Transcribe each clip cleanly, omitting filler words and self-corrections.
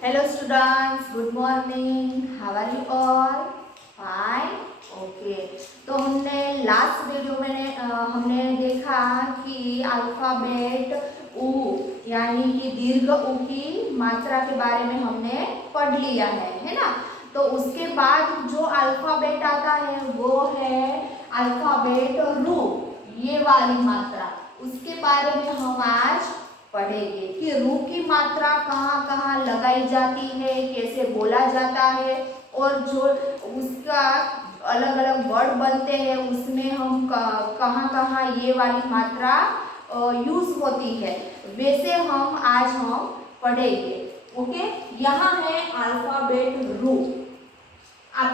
Hello students, good morning. How are you all? Fine. Okay. तो हमने last video में हमने देखा कि अल्फाबेट उ यानी कि दीर्घ उ की मात्रा के बारे में हमने पढ़ लिया है ना। तो उसके बाद जो अल्फाबेट आता है वो है अल्फाबेट रू, ये वाली मात्रा। उसके बारे में हम आज पढ़ेंगे कि रू की मात्रा कहाँ कहाँ लगाई जाती है, कैसे बोला जाता है और जो उसका अलग अलग वर्ड बनते हैं उसमें हम कहाँ कहाँ ये वाली मात्रा यूज होती है, वैसे हम पढ़ेंगे। ओके, यहाँ है अल्फाबेट रू। अब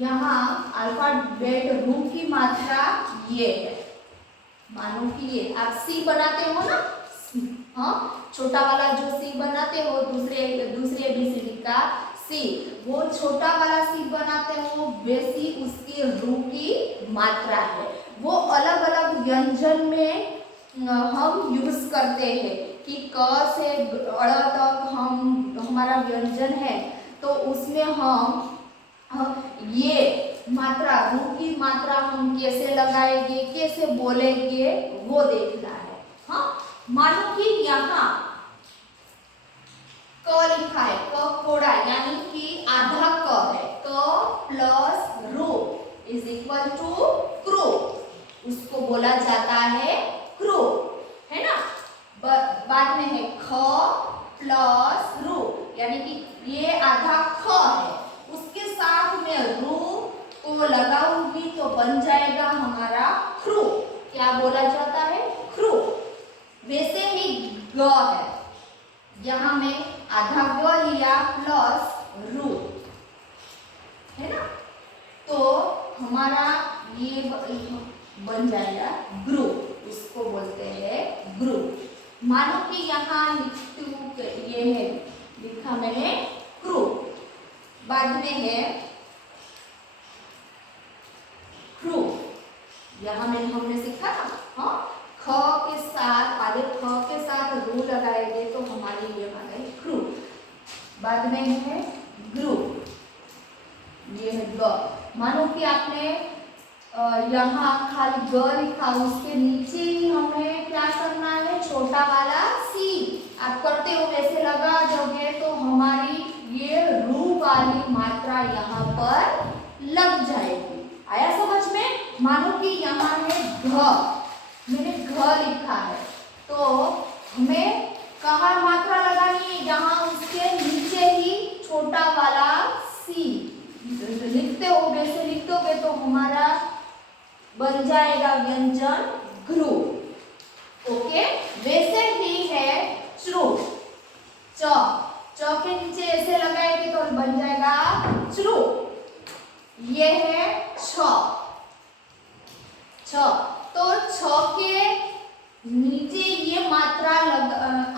यहाँ अल्फाबेट रू की मात्रा ये है। मानो कि ये आप सी बनाते हो ना, हाँ, छोटा वाला जो सी बनाते हो दूसरे ABCD का सी, वो छोटा वाला सी बनाते हो वैसी उसकी रू की मात्रा है। वो अलग अलग व्यंजन में हम यूज करते हैं कि क से अ तक हमारा व्यंजन है, तो उसमें हम ये मात्रा रू की मात्रा हम कैसे लगाएंगे, कैसे बोलेंगे, वो देखना है। हाँ, मानो कि यहाँ क लिखा है, क कोड़ा यानी कि आधा क है, क प्लस रू इज इक्वल टू क्रू, उसको बोला जाता है क्रू, है ना। बाद में है ख प्लस रू यानी कि ये आधा ख है, उसके साथ में रू को लगाऊंगी तो बन जाएगा हमारा क्रू। क्या बोला जाता है? क्रू। वैसे ही ग है, यहाँ में आधा ग लिया प्लस रू, है ना, तो हमारा ये बन जाएगा ग्रू, इसको बोलते हैं ग्रू। मानो कि यहाँ लिखती हूँ, ये है लिखा मैंने क्रू, बाद में है क्रू, यहाँ में हमने सीखा ना, हाँ, ख के साथ आगे ख के साथ रू लगाएंगे तो हमारी ये बन गई क्रू। बाद में है ग्रू, ये है ग। मानो कि आपने यहाँ खाली ग लिखा, उसके नीचे ही हमें क्या करना है, छोटा वाला सी। आप करते हो वैसे लगा दोगे तो हमारी ये रू वाली मात्रा यहाँ पर लग जाएगी। आया समझ में? मानो कि यहाँ है घ, मैंने घ लिखा है, तो हमें कहाँ मात्रा लगानी है, यहाँ उसके नीचे ही छोटा वाला सी लिखते हो, वैसे लिखोगे तो हमारा बन जाएगा व्यंजन ग्रू। ओके, वैसे ही है च्रू, च के नीचे ऐसे लगाएंगे तो बन जाएगा च्रू। ये है छ, तो छ के नीचे ये मात्रा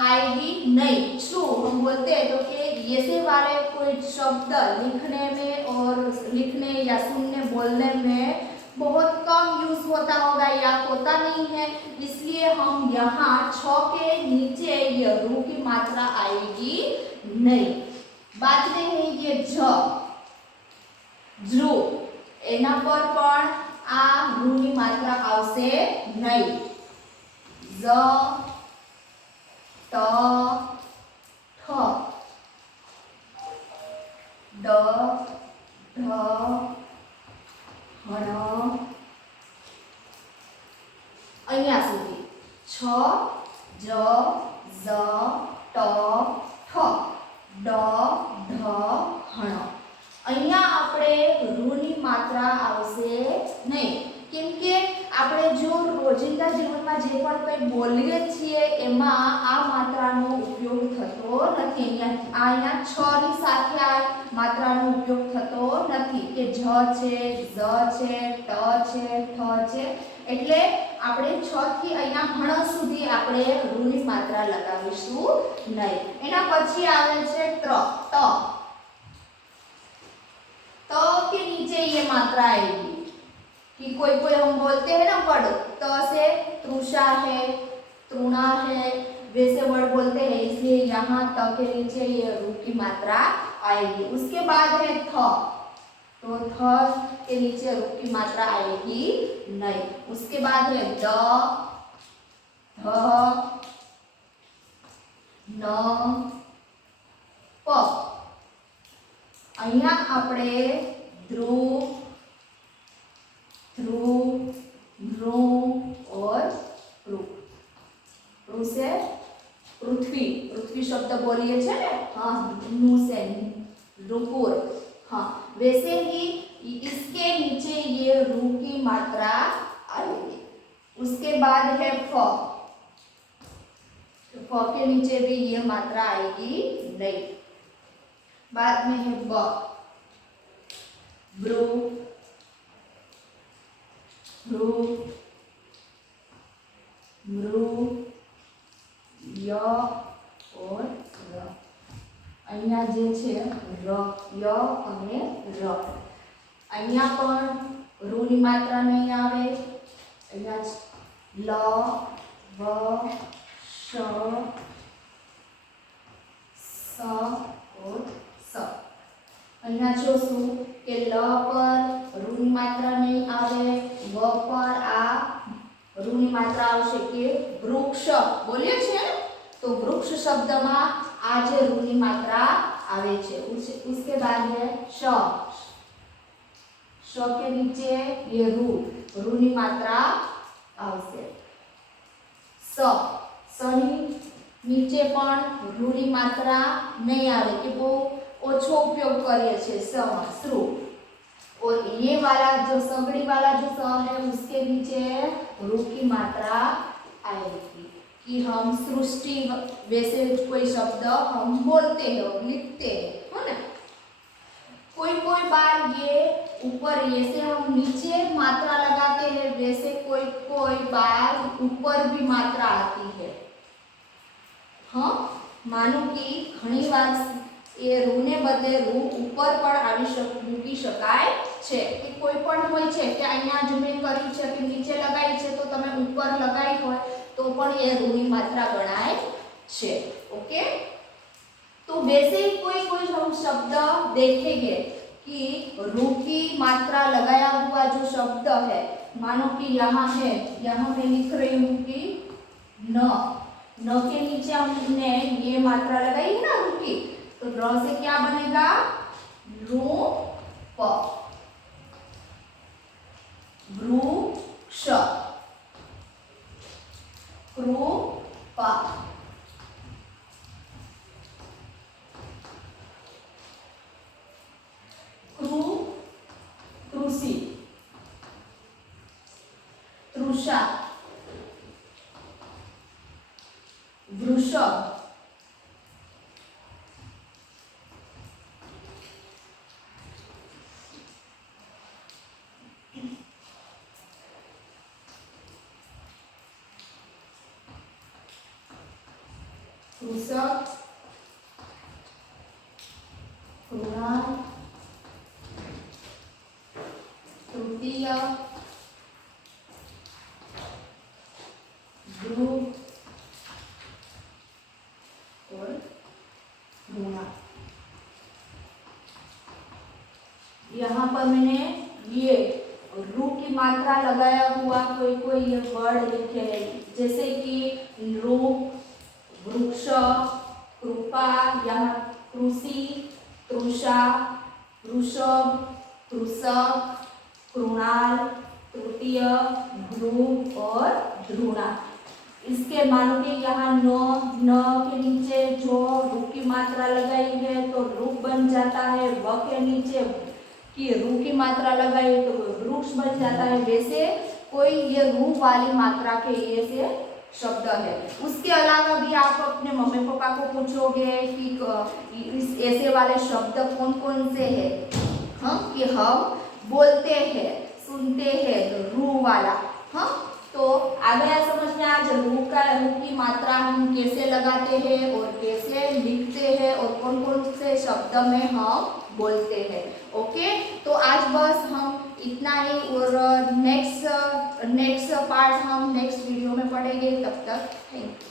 आएगी नहीं, च्रू हम बोलते हैं तो कि ऐसे वाले कोई शब्द लिखने में और लिखने या सुनने बोलने में बहुत कम यूज होता होगा या होता नहीं है, इसलिए हम यहाँ छ के नीचे ये रू की मात्रा आएगी नहीं। बाद में है ये झ, ध्रुव, एना पर पण आ रू की मात्रा आवशे नहीं। ज त ठ ड ढ हण, અહીંયા સુધી छ ज ज ट ठ ड ढ हण। અહીંયા આપણે રૂની માત્રા આવશે નહીં, કેમ કે આપણે જો રોજિંદા જીવનમાં જે પણ કંઈ બોલીએ છીએ એમાં આ માત્રાનો ઉપયોગ થતો નથી। અહીંયા છ ની સાથે આ માત્રાનો ઉપયોગ થતો નથી કે જ છે, ઝ છે, ટ છે, ઠ છે, એટલે આપણે છ થી અહીંયા હણ સુધી આપણે રૂની માત્રા લગાવીશું નહીં। એના પછી આવે છે ત્ર, ત, तो के नीचे ये मात्रा आएगी कि कोई कोई हम बोलते हैं ना वर्ड, त से तृषा है, तृणा है, वैसे वर्ड बोलते हैं, इसलिए यहाँ त के नीचे ये रू की मात्रा आएगी। उसके बाद है थ, तो थ के नीचे रू की मात्रा आएगी नहीं। उसके बाद है द, ध, न, प। અહીંયા આપણે ध्रुव, ध्रुव, ध्रुव और ध्रुव। ध्रुव से पृथ्वी, पृथ्वी शब्द बोलिए छे ने, हाँ, नु से नुपुर, हाँ, वैसे ही इसके नीचे ये रू की मात्रा आएगी। उसके बाद है फ, फ के नीचे भी ये मात्रा आएगी नहीं। बाद में है ब, ब्रू, ब्रू, मृ, य और र। અહીંયા જે છે ર, ય અને ર। અહીંયા પણ રૂની માત્રા નહીં આવે। અહીંયા લ, વ, શ, સ और स। અહીંયા જોશું કે લ પર રૂની માત્રા નહીં આવે, વ પર આ રૂની માત્રા આવશે કે વૃક્ષ બોલીએ છીએ ને, તો વૃક્ષ શબ્દમાં આ જે રૂની માત્રા આવે છે। उसके बाद है श, श के नीचे ये रूनी मात्रा आवશે। स, सनी नीचे पण रूनी मात्रा नहीं आवे कि वो ओछो उपयोग करिए छे स में, श्रु। और ये वाला जो सगड़ी वाला जो स है उसके नीचे रू की मात्रा आएगी कि हम सृष्टि वैसे कोई शब्द हम बोलते हैं, लिखते हैं, है ना। कोई कोई बार ये ऊपर ये से हम नीचे मात्रा लगाते हैं, वैसे कोई कोई बार ऊपर भी मात्रा आती है। हाँ, मानो कि घणी बार ये रू ने बदले रू ऊपर पर मूकी शकाय छे कि कोई पण होय छे कि अहींया ज मैं कर्યું છે कि नीचे लगाई छे तो તમે ऊपर लगाई होय तो पण ये रूनी मात्रा गणाय छे। ओके, तो वैसे ही कोई कोई हम शब्द देखेंगे कि रू की मात्रा लगाया हुआ जो शब्द है, मानो कि यहाँ है, यहाँ मैं लिख रही हूँ कि न, न के नीचे हमने ये मात्रा लगाई है ना रू की, तो र से क्या बनेगा रूप, वृक्ष, कृपा, कृषि, तृषा, वृषभ, कृषक, कृणाल, तृतीय, ध्रुव और गुणा। यहाँ पर मैंने ये रू की मात्रा लगाया हुआ कोई कोई ये वर्ड लिखे हैं, जैसे कि रूप, वृक्ष, कृपा, यहाँ कृषि, तृषा, वृषभ, कृषक, कृणाल, तृतीय, ध्रुव और ध्रुणा। इसके मानो कि यहाँ न के नीचे जो रू की मात्रा लगाई है तो रूप बन जाता है, व के नीचे की रू की मात्रा लगाई तो वृक्ष बन जाता है। वैसे कोई ये रू वाली मात्रा के ये से शब्द है। उसके अलावा भी आप अपने मम्मी पापा को पूछोगे कि इस ऐसे वाले शब्द कौन कौन से हैं, हाँ, कि हम बोलते हैं, सुनते हैं, तो रू वाला। हाँ, तो आ गया समझ में आज रू की मात्रा हम कैसे लगाते हैं और कैसे लिखते हैं और कौन कौन से शब्द में हम बोलते हैं। ओके, तो आज बस हम इतना ही और नेक्स्ट पार्ट हम नेक्स्ट वीडियो में पढ़ेंगे। तब तक थैंक यू।